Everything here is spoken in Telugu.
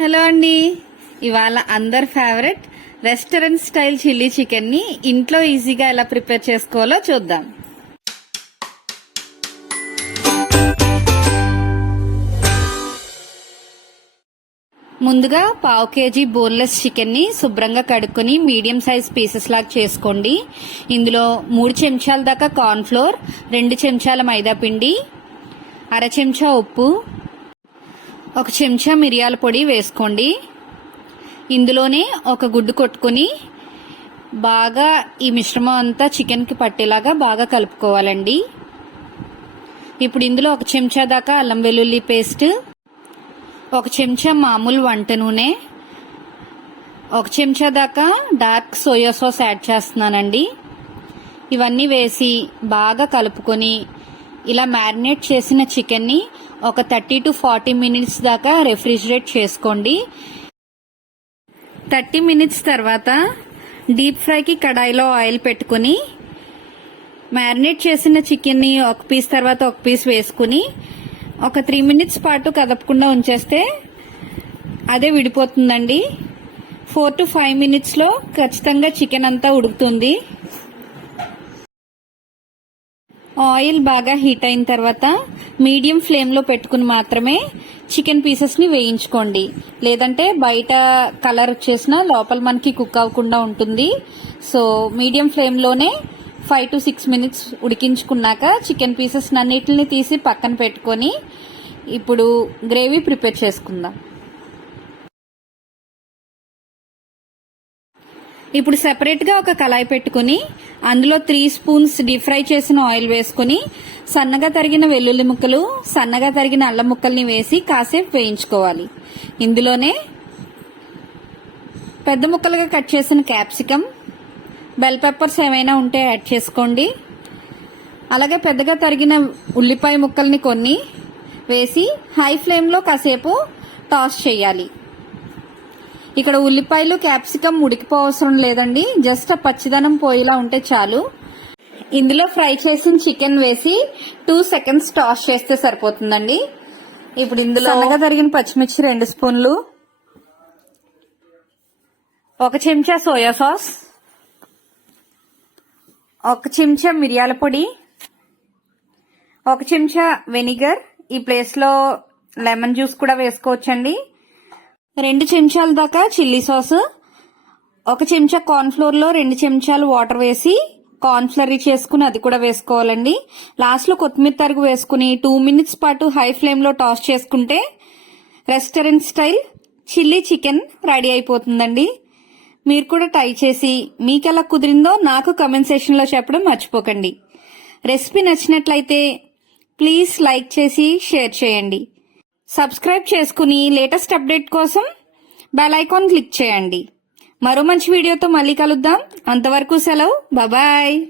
హలో అండి. ఇవాళ అందరి ఫేవరెట్ రెస్టారెంట్ స్టైల్ చిల్లీ చికెన్ని ఇంట్లో ఈజీగా ఎలా ప్రిపేర్ చేసుకోవాలో చూద్దాం. ముందుగా పావు కేజీ బోన్లెస్ చికెన్ని శుభ్రంగా కడుక్కొని మీడియం సైజ్ పీసెస్ లాగా చేసుకోండి. ఇందులో మూడు చెంచాల దాకా కార్న్ ఫ్లోర్ రెండు చెంచాల మైదా పిండి అర చెంచా ఉప్పు ఒక చెంచా మిరియాల పొడి వేసుకోండి. ఇందులోనే ఒక గుడ్డు కొట్టుకొని బాగా ఈ మిశ్రమం అంతా చికెన్కి పట్టేలాగా బాగా కలుపుకోవాలండి. ఇప్పుడు ఇందులో ఒక చెంచా దాకా అల్లం వెల్లుల్లి పేస్ట్ ఒక చెంచా మామూలు వంట నూనె ఒక చెంచా దాకా డార్క్ సోయా సాస్ యాడ్ చేస్తున్నానండి. ఇవన్నీ వేసి బాగా కలుపుకొని ఇలా మ్యారినేట్ చేసిన చికెన్ని ఒక థర్టీ టు ఫార్టీ మినిట్స్ దాకా రెఫ్రిజిరేట్ చేసుకోండి. థర్టీ మినిట్స్ తర్వాత డీప్ ఫ్రైకి కడాయిలో ఆయిల్ పెట్టుకుని మ్యారినేట్ చేసిన చికెన్ని ఒక పీస్ తర్వాత ఒక పీస్ వేసుకుని ఒక త్రీ మినిట్స్ పాటు కదపకుండా ఉంచేస్తే అదే విడిపోతుందండి. ఫోర్ టు ఫైవ్ మినిట్స్లో ఖచ్చితంగా చికెన్ అంతా ఉడుకుతుంది. ఆయిల్ బాగా హీట్ అయిన తర్వాత మీడియం ఫ్లేమ్లో పెట్టుకుని మాత్రమే చికెన్ పీసెస్ని వేయించుకోండి. లేదంటే బయట కలర్ వచ్చేసిన లోపల మనకి కుక్ అవ్వకుండా ఉంటుంది. సో మీడియం ఫ్లేమ్లోనే ఫైవ్ టు సిక్స్ మినిట్స్ ఉడికించుకున్నాక చికెన్ పీసెస్ అన్నిటిని తీసి పక్కన పెట్టుకొని ఇప్పుడు గ్రేవీ ప్రిపేర్ చేసుకుందాం. ఇప్పుడు సెపరేట్గా ఒక కళాయి పెట్టుకుని అందులో త్రీ స్పూన్స్ డీప్ ఫ్రై చేసిన ఆయిల్ వేసుకుని సన్నగా తరిగిన వెల్లుల్లి ముక్కలు సన్నగా తరిగిన అల్లం ముక్కల్ని వేసి కాసేపు వేయించుకోవాలి. ఇందులోనే పెద్ద ముక్కలుగా కట్ చేసిన క్యాప్సికమ్ బెల్ పెప్పర్స్ ఏమైనా ఉంటే యాడ్ చేసుకోండి. అలాగే పెద్దగా తరిగిన ఉల్లిపాయ ముక్కల్ని కొన్ని వేసి హై ఫ్లేమ్లో కాసేపు టాస్ చేయాలి. ఇక్కడ ఉల్లిపాయలు క్యాప్సికమ్ ఉడికిపోవసరం లేదండి. జస్ట్ పచ్చిదనం పోయేలా ఉంటే చాలు. ఇందులో ఫ్రై చేసిన చికెన్ వేసి టూ సెకండ్స్ టాస్ చేస్తే సరిపోతుందండి. ఇప్పుడు ఇందులో సన్నగా తరిగిన పచ్చిమిర్చి రెండు స్పూన్లు. ఒక చెంచా సోయా సాస్. ఒక చెంచా మిరియాల పొడి. ఒక చెంచా వెనిగర్. ఈ ప్లేస్లో లెమన్ జ్యూస్ కూడా వేసుకోవచ్చండి. రెండు చెంచాల దాకా చిల్లీ సాస్ ఒక చెంచా కార్న్ఫ్లోర్లో రెండు చెంచాలు వాటర్ వేసి కార్న్ఫ్లరీ చేసుకుని అది కూడా వేసుకోవాలండి. లాస్ట్లో కొత్తిమీర తరుగు వేసుకుని టూ మినిట్స్ పాటు హై ఫ్లేమ్లో టాస్ చేసుకుంటే restaurant style chilli chicken ready అయిపోతుందండి. మీరు కూడా ట్రై చేసి మీకు ఎలా కుదిరిందో నాకు కమెంట్ సెక్షన్లో చెప్పడం మర్చిపోకండి. రెసిపీ నచ్చినట్లయితే ప్లీజ్ లైక్ చేసి షేర్ చేయండి. సబ్స్క్రైబ్ చేసుకుని లేటెస్ట్ అప్డేట్ కోసం బెల్ ఐకాన్ క్లిక్ చేయండి. మరో మంచి వీడియోతో మళ్ళీ కలుద్దాం. అంతవరకు సెలవు. బాయ్